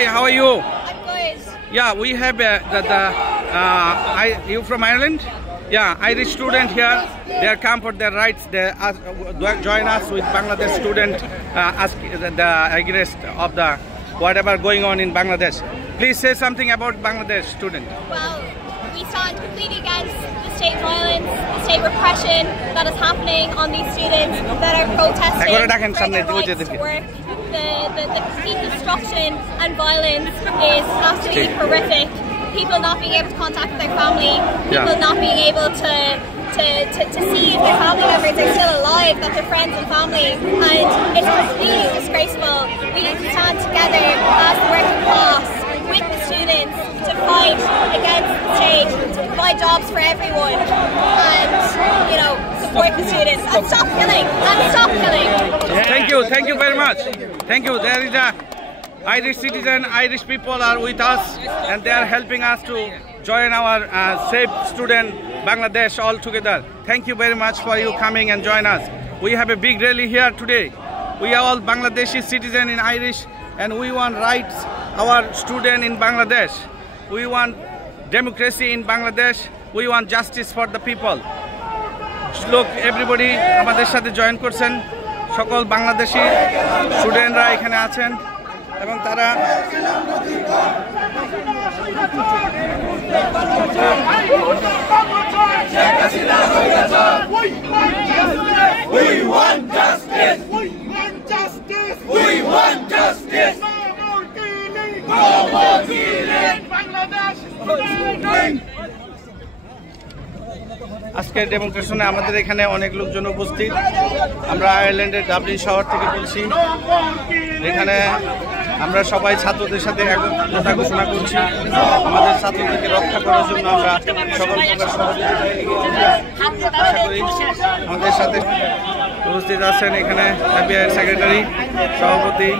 Hi, how are you? I'm good. Yeah, we have you from Ireland? Yeah, Irish student here. They are come for their rights. They join us with Bangladesh student ask the against of the whatever going on in Bangladesh. Please say something about Bangladesh student. Well, we stand completely against the state violence, the state repression that is happening on these students that are protesting for their rights to work. The complete destruction and violence is absolutely horrific. People not being able to contact their family, people not being able to see if their family members are still alive, that they're friends and family, and it's completely disgraceful. We need to stand together as the working class with the students to fight against the state, to provide jobs for everyone, and support the students and stop killing, Thank you very much. Thank you. There is a Irish citizen, Irish people are with us and they are helping us to join our Save Student Bangladesh all together. Thank you very much for you coming and join us. We have a big rally here today. We are all Bangladeshi citizen in Irish and we want rights, our student in Bangladesh. We want democracy in Bangladesh. We want justice for the people. Look, everybody আমাদের সাথে join করছেন সকল বাংলাদেশি স্টুডেন্টরা এখানে আছেন এবং তারা We want justice. We want justice. No more killing. Bangladesh. আজকের ডেমনস্ট্রেশনে আমাদের এখানে অনেক লোকজন উপস্থিত। আমরা আয়ারল্যান্ডের ডাবলিন শহর থেকে বলছি। এখানে আমরা সবাই ছাত্রদের সাথে একতা ঘোষণা করছি। আমাদের ছাত্রদেরকে রক্ষা করার জন্য আমরা সকল প্রকার সহযোগিতা করি। আমাদের সাথে উপস্থিত আছেন এখানে সেক্রেটারি, সভাপতি।